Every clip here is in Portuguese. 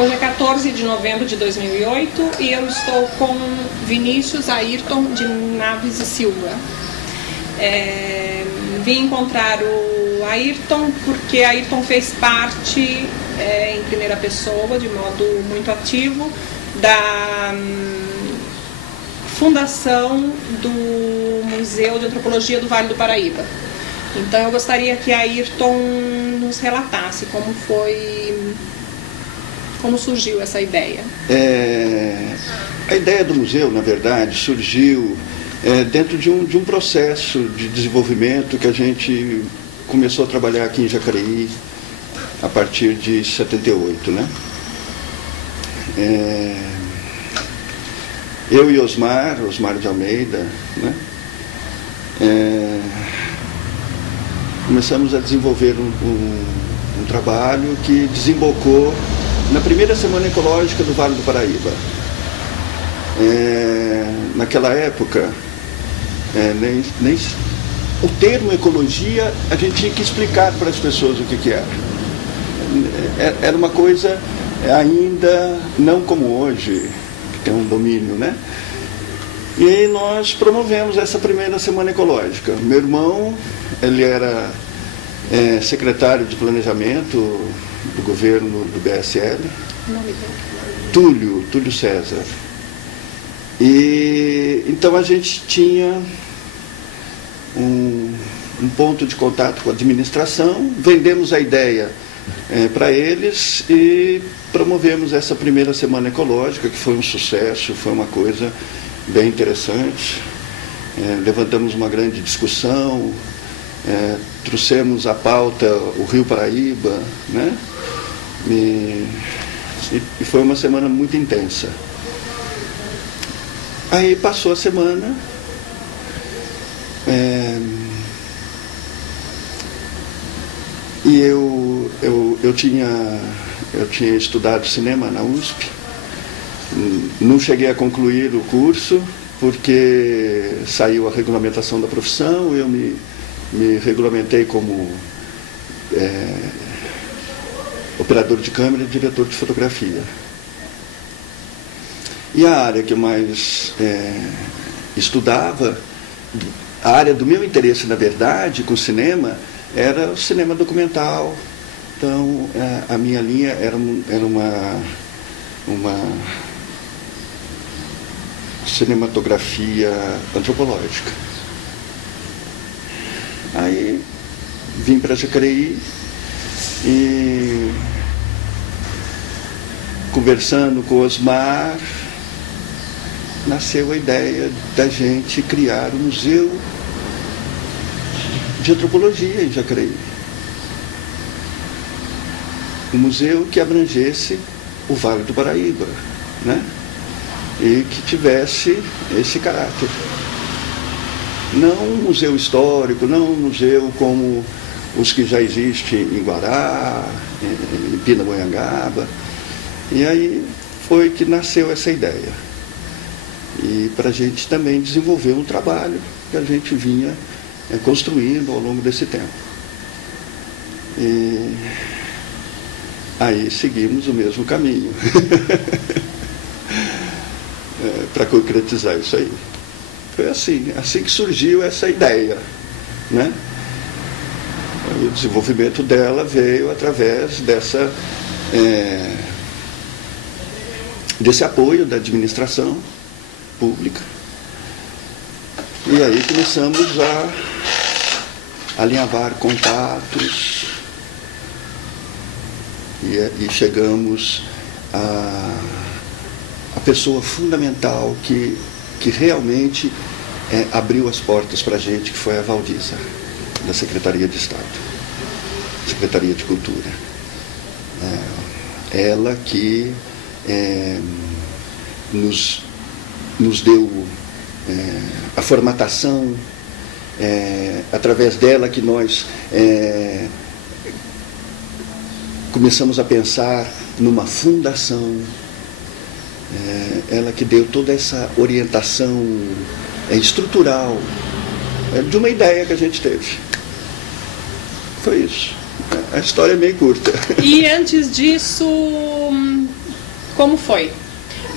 Hoje é 14 de novembro de 2008 e eu estou com Vinícius Ayrton de Naves e Silva. Vim encontrar o Ayrton porque Ayrton fez parte, em primeira pessoa, de modo muito ativo, da fundação do Museu de Antropologia do Vale do Paraíba. Então eu gostaria que Ayrton nos relatasse como surgiu essa ideia. A ideia do museu, na verdade, surgiu dentro de um processo de desenvolvimento que a gente começou a trabalhar aqui em Jacareí a partir de 78, né? Eu e Osmar de Almeida, né? Começamos a desenvolver um trabalho que desembocou na primeira Semana Ecológica do Vale do Paraíba. Naquela época, nem o termo ecologia a gente tinha que explicar para as pessoas o que era. Era uma coisa ainda não como hoje, que tem um domínio, né? E aí nós promovemos essa primeira Semana Ecológica. Meu irmão, ele era secretário de Planejamento do governo do BSL, Túlio César. E então a gente tinha um ponto de contato com a administração, vendemos a ideia para eles e promovemos essa primeira Semana Ecológica, que foi um sucesso, foi uma coisa bem interessante. Levantamos uma grande discussão, trouxemos à pauta o Rio Paraíba, né? E foi uma semana muito intensa. Aí passou a semana, e eu tinha estudado cinema na USP, não cheguei a concluir o curso, porque saiu a regulamentação da profissão, eu me regulamentei como operador de câmera e diretor de fotografia. E a área que eu mais estudava, a área do meu interesse, na verdade, com cinema, era o cinema documental. Então, a minha linha era uma cinematografia antropológica. Aí vim para Jacareí e, conversando com o Osmar, nasceu a ideia da gente criar um museu de antropologia em Jacareí. Um museu que abrangesse o Vale do Paraíba, né? E que tivesse esse caráter. Não um museu histórico, não um museu como os que já existem em Guará, em Pindamonhangaba. E aí foi que nasceu essa ideia. E para a gente também desenvolver um trabalho que a gente vinha construindo ao longo desse tempo. E aí seguimos o mesmo caminho para concretizar isso aí. Foi assim que surgiu essa ideia, né? E o desenvolvimento dela veio através desse apoio da administração pública. E aí começamos a alinhavar contatos e chegamos a pessoa fundamental que realmente abriu as portas para a gente, que foi a Valdisa, da Secretaria de Estado, Secretaria de Cultura. Ela que nos deu a formatação, através dela que nós começamos a pensar numa fundação, ela que deu toda essa orientação estrutural de uma ideia que a gente teve. Foi isso. A história é meio curta. E antes disso, Como foi?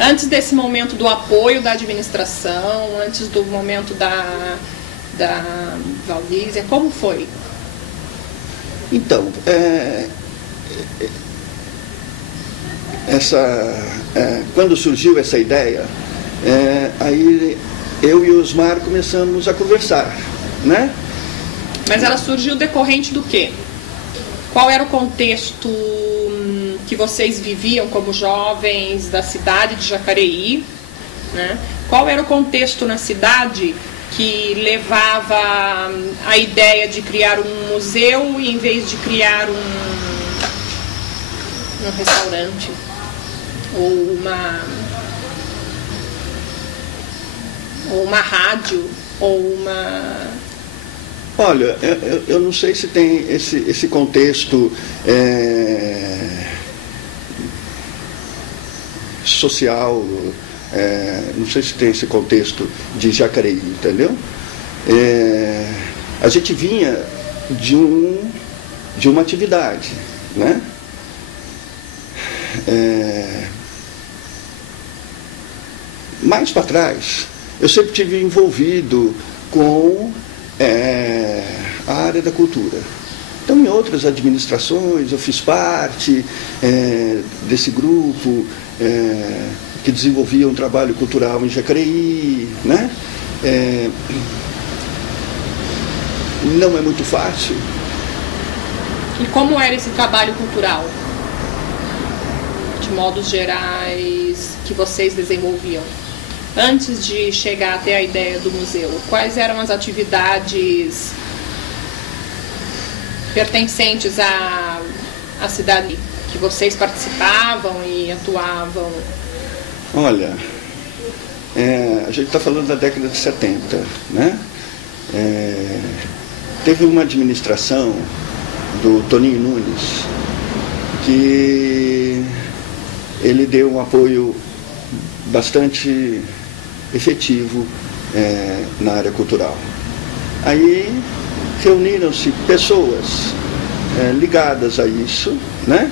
Antes desse momento do apoio da administração, antes do momento da Valdísia, como foi? Então, quando surgiu essa ideia, aí eu e o Osmar começamos a conversar, né? Mas ela surgiu decorrente do quê? Qual era o contexto que vocês viviam como jovens da cidade de Jacareí, né? Qual era o contexto na cidade que levava a ideia de criar um museu em vez de criar um restaurante ou uma rádio ou uma... Olha, eu não sei se tem esse contexto social, não sei se tem esse contexto de Jacareí, entendeu? A gente vinha de uma atividade, né? Mais para trás, eu sempre tive envolvido com a área da cultura. Então, em outras administrações, eu fiz parte desse grupo que desenvolvia um trabalho cultural em Jacareí, né? Não é muito fácil. E como era esse trabalho cultural? De modos gerais, que vocês desenvolviam? Antes de chegar até a ideia do museu, quais eram as atividades pertencentes à cidade que vocês participavam e atuavam? Olha, a gente está falando da década de 70, né? Teve uma administração do Toninho Nunes que ele deu um apoio bastante efetivo na área cultural. Aí reuniram-se pessoas ligadas a isso, né?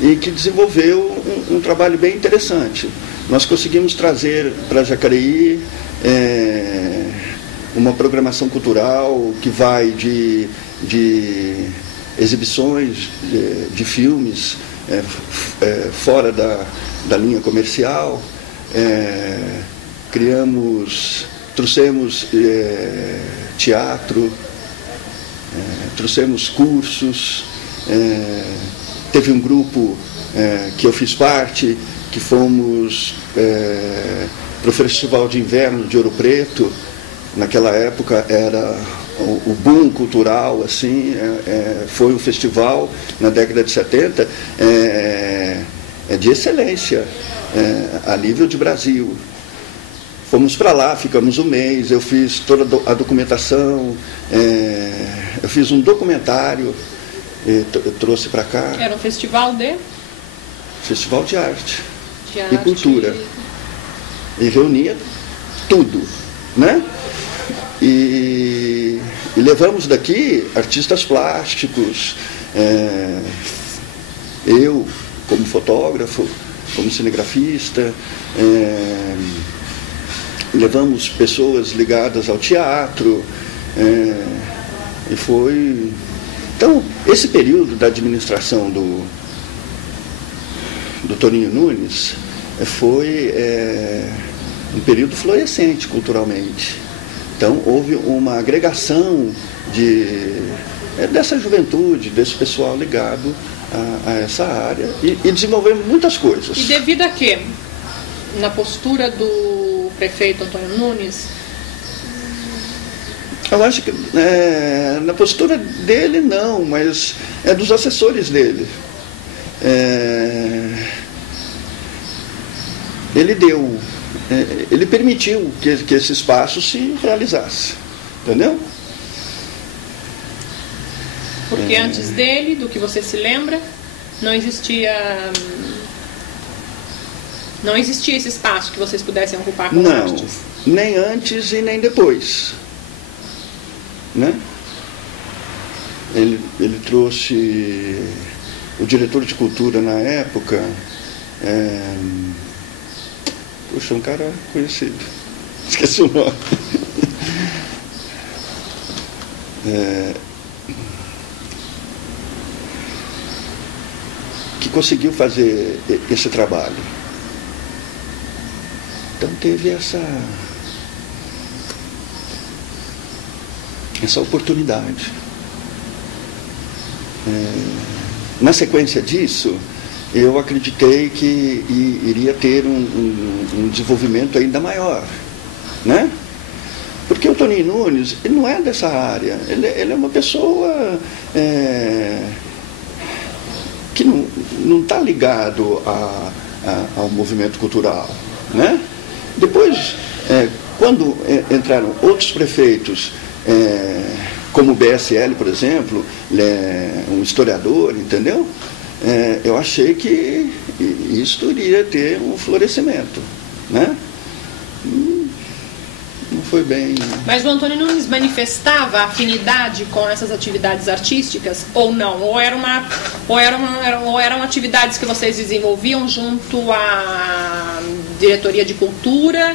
E que desenvolveu um trabalho bem interessante. Nós conseguimos trazer para Jacareí uma programação cultural que vai de exibições de filmes fora da linha comercial. Trouxemos teatro, trouxemos cursos, teve um grupo que eu fiz parte, que fomos para o Festival de Inverno de Ouro Preto. Naquela época era o boom cultural, assim, foi um festival na década de 70 de excelência a nível de Brasil. Fomos para lá, ficamos um mês, eu fiz toda a documentação, eu fiz um documentário, eu trouxe para cá. Era um festival de? Festival de arte e cultura. E reunia tudo, né? E levamos daqui artistas plásticos, eu como fotógrafo, como cinegrafista, levamos pessoas ligadas ao teatro, e foi... Então, esse período da administração do Toninho Nunes foi um período florescente culturalmente. Então, houve uma agregação dessa juventude, desse pessoal ligado a essa área e desenvolvemos muitas coisas. E devido a quê? Na postura do prefeito Antônio Nunes? Eu acho que na postura dele não, mas dos assessores dele. Ele permitiu que esse espaço se realizasse, entendeu? Porque antes dele, do que você se lembra, não existia esse espaço que vocês pudessem ocupar com artes? Não, nem antes e nem depois, né? Ele trouxe o diretor de cultura na época, Puxa, um cara conhecido. Esqueci o nome. Que conseguiu fazer esse trabalho. Então teve essa oportunidade. Na sequência disso, eu acreditei que iria ter um desenvolvimento ainda maior, né? Porque o Toninho Nunes, ele não é dessa área, ele é uma pessoa que não está ligado ao movimento cultural, né? Depois, quando entraram outros prefeitos, como o BSL, por exemplo, um historiador, entendeu? Eu achei que isso iria ter um florescimento, né? Não foi bem... Mas o Antônio Nunes manifestava afinidade com essas atividades artísticas ou não? Ou eram atividades que vocês desenvolviam junto à diretoria de cultura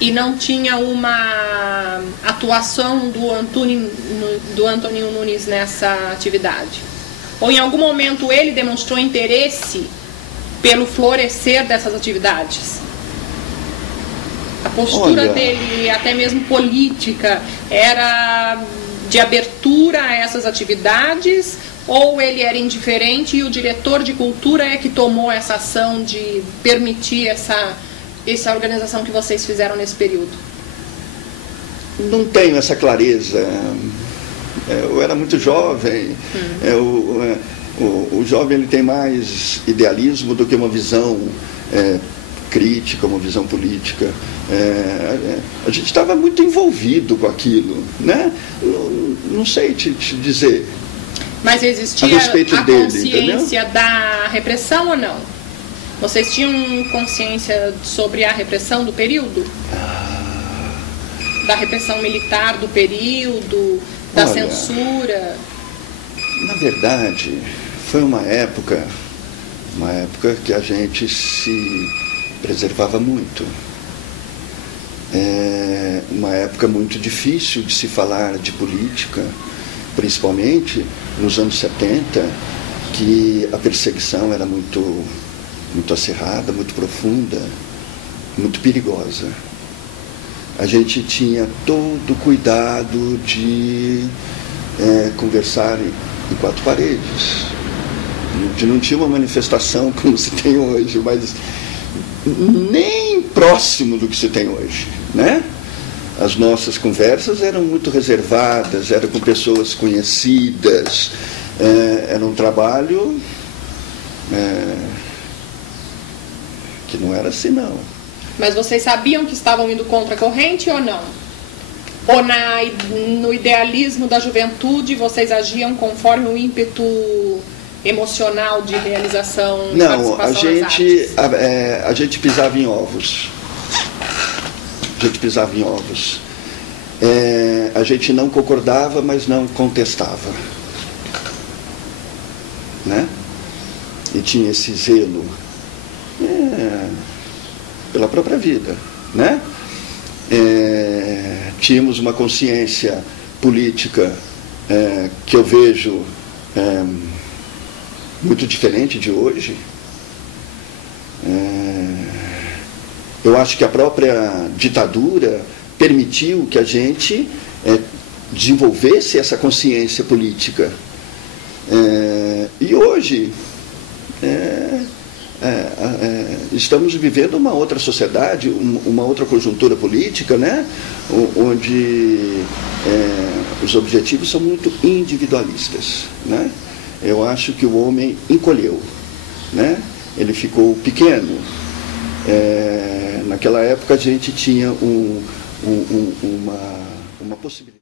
e não tinha uma atuação do Antônio Nunes nessa atividade? Ou em algum momento ele demonstrou interesse pelo florescer dessas atividades? A postura dele, até mesmo política, era de abertura a essas atividades? Ou ele era indiferente e o diretor de cultura é que tomou essa ação de permitir essa organização que vocês fizeram nesse período? Não tenho essa clareza. Eu era muito jovem. O jovem ele tem mais idealismo do que uma visão crítica, uma visão política. A gente estava muito envolvido com aquilo, né? Não sei te dizer. Mas existia a consciência da repressão ou não? Vocês tinham consciência sobre a repressão do período? Da repressão militar do período, da censura? Na verdade, foi uma época que a gente se preservava muito. Uma época muito difícil de se falar de política, principalmente nos anos 70, que a perseguição era muito acirrada, muito profunda, muito perigosa. A gente tinha todo o cuidado de conversar em quatro paredes. Não tinha uma manifestação como se tem hoje, mas nem próximo do que se tem hoje, né? As nossas conversas eram muito reservadas, eram com pessoas conhecidas, era um trabalho que não era assim, não. Mas vocês sabiam que estavam indo contra a corrente ou não? Ou no idealismo da juventude vocês agiam conforme o ímpeto emocional de realização e não, participação a gente pisava em ovos. A gente pisava em ovos. A gente não concordava, mas não contestava, né? E tinha esse zelo pela própria vida, né? Tínhamos uma consciência política que eu vejo muito diferente de hoje. Eu acho que a própria ditadura permitiu que a gente desenvolvesse essa consciência política. E hoje estamos vivendo uma outra sociedade, uma outra conjuntura política, né? Onde os objetivos são muito individualistas, né? Eu acho que o homem encolheu, né? Ele ficou pequeno. Naquela época a gente tinha uma possibilidade.